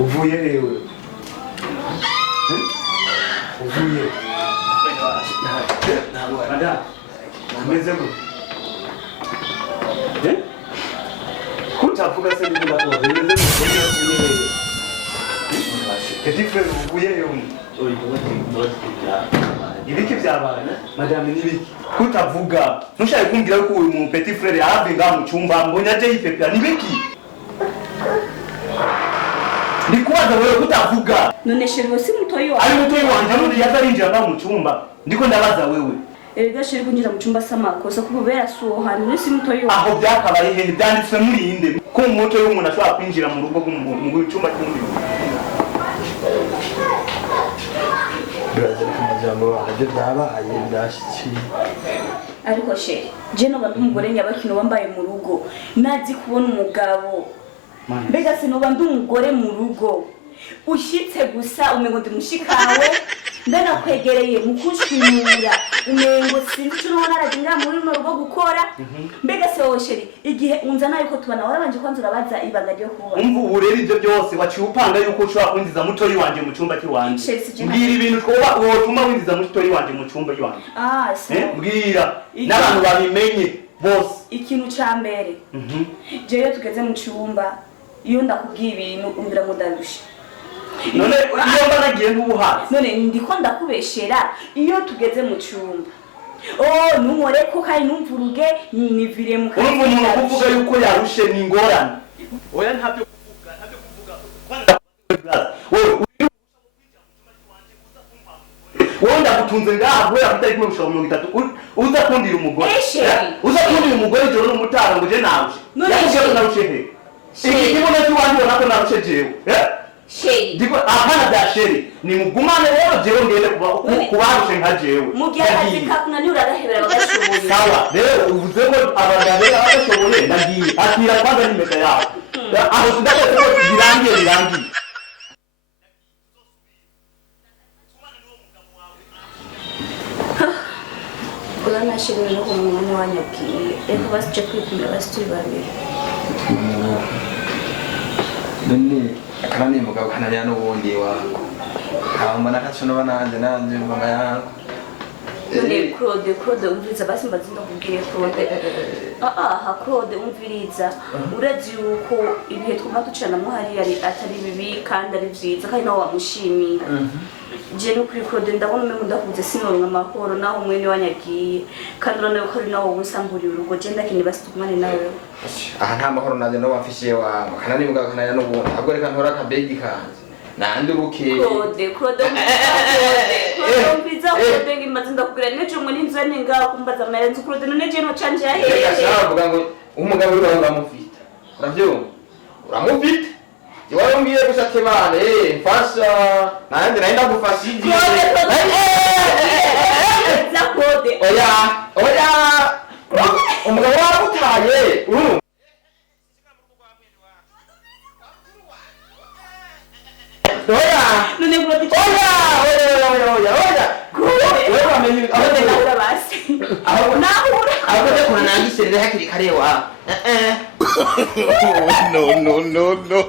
uvuye hewe uvuye madame ameze gute kutavuga se nibyo ndakubaza bimeze uvuye petit frère uvuye hewe ibiki byabaye madame nibiki kutavuga ntushaka kumbwira ko uyu mu petit frère yaravye ngaha mu cyumba mbonye aje yipepera nibiki ndikubaza wewe kutavuga none sheri si mutoyi wawe ari mutoyi wanje n'undi yazarinjira ngaha mu cyumba ndiko ndabaza wewe erega sheri kunjira mu cyumba s'amakosa kubera suhana none si mutoyi wawe aho byakabaye he byanditswe muri inde ko umuto y'umuntu ashobora kwinjira mu rugo mu cyumba cy'undi biraza kumajambo banje byabaye byashiki ariko sheri je no bantu umugore nyabakino bambaye mu rugo nazi kubona umugabo mbega sinoba ndi umugore mu rugo ushitse gusa umengo ndi mushikawe ndanakwegereye mukushimura umengo sinzi cyo naraginga muri no rugo gukora mbega se wowe sheri igihe unzana yuko tubana warabanje kwanza urabaza ibanga ryo kuba umva ubureri ibyo byose waciye upanga yuko ushobora kwinjiza mutoyi wanje mu cyumba cy'iwanje mbwira ibintu twoba wotuma winjiza mutoyi wanje mu cyumba cy'iwanje mbwira n'abantu babimenye bose ikintu ca mbere jeyo tugeze mu cyumba iyo ndakubwiye ibintu umbira ngo ndarusha none iyo mbanagiye n'ubuhazi none ndiko ndakubeshera iyo tugeze mu cyumba numore ko kandi numvuruge nivire mu kazi urumva umuntu kuvuga yuko yarushe ni ingorane oya ntabyo kuvuga wowe ndagutunze ngaha guhera ku itariki 30 uza kundira umugore uza kundira umugore joro n'umutara ngo je narushe yakubwiye ko narushe he iki kibuno cy'uwandi ubona ko narushe jewe sheri ndiko ahana bya sheri ni mugumane rero jewe ngende kubarushe nka jewe mugiye akazi kakunani uragahebera bagashoboye sawa rero uvuze ko abagabera bagashoboye ndagiye akira kwanza n'imeka yawe aho sindaketse ko birangiye urana sheri no kumwana wanyabwiye reka basije kwipimira basituri babiri none akanani mugabo kananya n'ubundi wako hamba nakacuno bananje nanje mama yangu none Claude umviriza basi mbazi ndakubwiye Claude Claude umviriza urazi yuko ibihe twuma ducanamo hari atari bibi kandi ari byiza kandi nawe wamushimira je no kuri Claude ndabona umwe ndakuze sinoronka amahoro naho umwene wanyagiye kandi urane ko ari nawe usamburiye urugo je ndakini basi tukumane nawe aha nta mahoro naje no wamfishiye wa kanani mugabo kananya n'ubundi ahubwo reka ntora akabegi kanje nande uruke Claude umviriza Claude ngimaze ndakubwira neje umwe n'inzane ngaho kumbaza amarenzo Claude none je no canje yahehe reka shavuga ngo umugabo uri uramufita uravyo uramufita Iwaro ngiye gusate bane fasha nande naenda gufashije Claude oya umugabo warutaye none Claude wewe wamenye Claude naura basi aho kuna nangisherera hakiri kare wa no